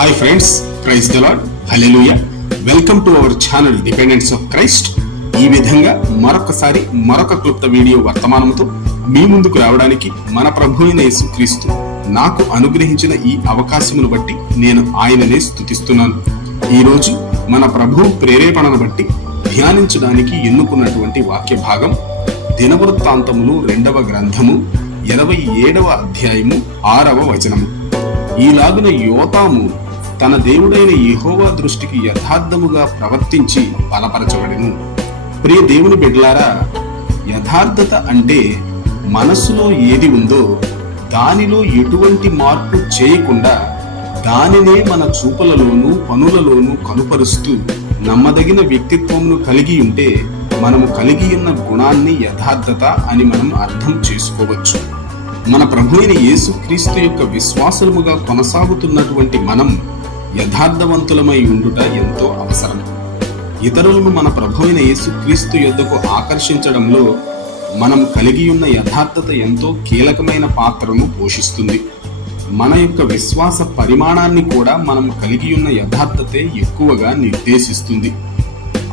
Hi friends Christ the Lord hallelujah welcome to our channel dependence of Christ ఈ విధంగా మరొకసారి మరొక క్లుప్త వీడియో వర్తమానంతో మీ ముందుకు రావడానికి మన ప్రభు అయిన యేసుక్రీస్తు నాకు అనుగ్రహించిన ఈ అవకాశమును బట్టి నేను ఆయననే స్థుతిస్తున్నాను ఈ రోజు మన ప్రభు ప్రేరేపణను బట్టి ధ్యానించడానికి ఎన్నుకున్నటువంటి వాక్య భాగం దినవృత్తాంతములు రెండవ గ్రంథము ఇరవై ఏడవ అధ్యాయము ఆరవ వచనము. ఈలాగున యోతాము తన దేవుడైన యహోవా దృష్టికి యథార్థముగా ప్రవర్తించి బలపరచబడిను. ప్రియ దేవుని బిడ్డలారా యథార్థత అంటే మనసులో ఏది ఉందో దానిలో ఎటువంటి మార్పు చేయకుండా దానినే మన చూపులలోనూ పనులలోనూ కనుపరుస్తూ నమ్మదగిన వ్యక్తిత్వంను కలిగి ఉంటే మనము కలిగి ఉన్న గుణాన్ని యథార్థత అని మనం అర్థం చేసుకోవచ్చు. మన ప్రభు అయిన యేసుక్రీస్తు యొక్క విశ్వాసముగా కొనసాగుతున్నటువంటి మనం యథార్థవంతులమై ఉండుట ఎంతో అవసరం. ఇతరులను మన ప్రభువైన యేసుక్రీస్తు యొద్దకు ఆకర్షించడంలో మనం కలిగి ఉన్న యథార్థత ఎంతో కీలకమైన పాత్రను పోషిస్తుంది. మన యొక్క విశ్వాస పరిమాణాన్ని కూడా మనం కలిగి ఉన్న యథార్థతే ఎక్కువగా నిర్దేశిస్తుంది.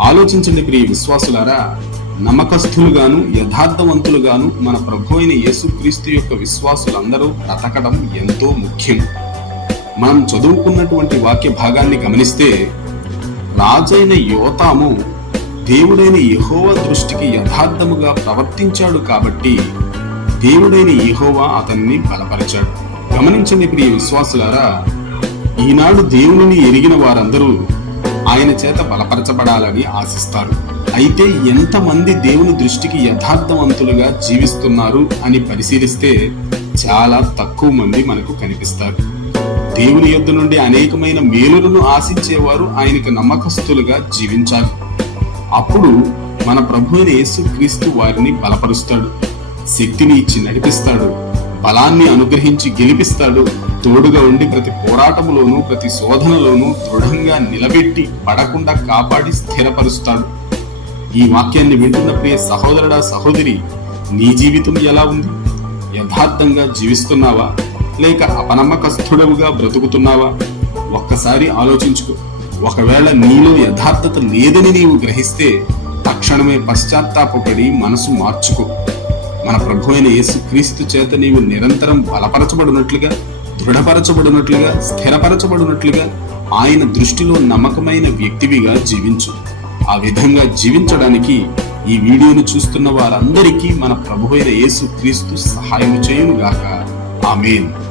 ఆలోచించండి ప్రియ విశ్వాసులారా నమ్మకస్తులుగాను యథార్థవంతులుగాను మన ప్రభు అయిన యేసుక్రీస్తు యొక్క విశ్వాసులందరూ బ్రతకడం ఎంతో ముఖ్యం. మనం చదువుకున్నటువంటి వాక్య భాగాన్ని గమనిస్తే రాజైన యోతాము దేవుడైన యహోవ దృష్టికి యథార్థముగా ప్రవర్తించాడు కాబట్టి దేవుడైన యహోవా అతన్ని బలపరిచాడు. గమనించండి ప్రియ విశ్వాసులారా ఈనాడు దేవుని ఎరిగిన వారందరూ ఆయన చేత బలపరచబడాలని ఆశిస్తారు. అయితే ఎంతమంది దేవుని దృష్టికి యథార్థవంతులుగా జీవిస్తున్నారు అని పరిశీలిస్తే చాలా తక్కువ మంది మనకు కనిపిస్తారు. దేవుని యొద్ నుండి అనేకమైన మేలులను ఆశించేవారు ఆయనకు నమ్మకస్తులుగా జీవించాలి. అప్పుడు మన ప్రభు అయిన యేసుక్రీస్తు వారిని బలపరుస్తాడు. శక్తిని ఇచ్చి నడిపిస్తాడు. బలాన్ని అనుగ్రహించి గెలిపిస్తాడు. తోడుగా ఉండి ప్రతి పోరాటములోనూ ప్రతి శోధనలోనూ దృఢంగా నిలబెట్టి పడకుండా కాపాడి స్థిరపరుస్తాడు. ఈ వాక్యాన్ని వింటున్న ప్రియ సహోదరుడా సహోదరి నీ జీవితం ఎలా ఉంది? యథార్థంగా జీవిస్తున్నావా? లేక అపనమ్మకస్తుడవుగా బ్రతుకుతున్నావా? ఒక్కసారి ఆలోచించుకో. ఒకవేళ నీలో యథార్థత లేదని నీవు గ్రహిస్తే తక్షణమే పశ్చాత్తాపడి మనసు మార్చుకో. మన ప్రభు అయిన యేసుక్రీస్తు చేత నీవు నిరంతరం బలపరచబడినట్లుగా దృఢపరచబడినట్లుగా స్థిరపరచబడినట్లుగా ఆయన దృష్టిలో నమ్మకమైన వ్యక్తివిగా జీవించు. ఆ విధంగా జీవించడానికి ఈ వీడియోను చూస్తున్న వారందరికీ మన ప్రభు అయిన యేసు క్రీస్తు సహాయం చేయునుగాక. ఆమెన్.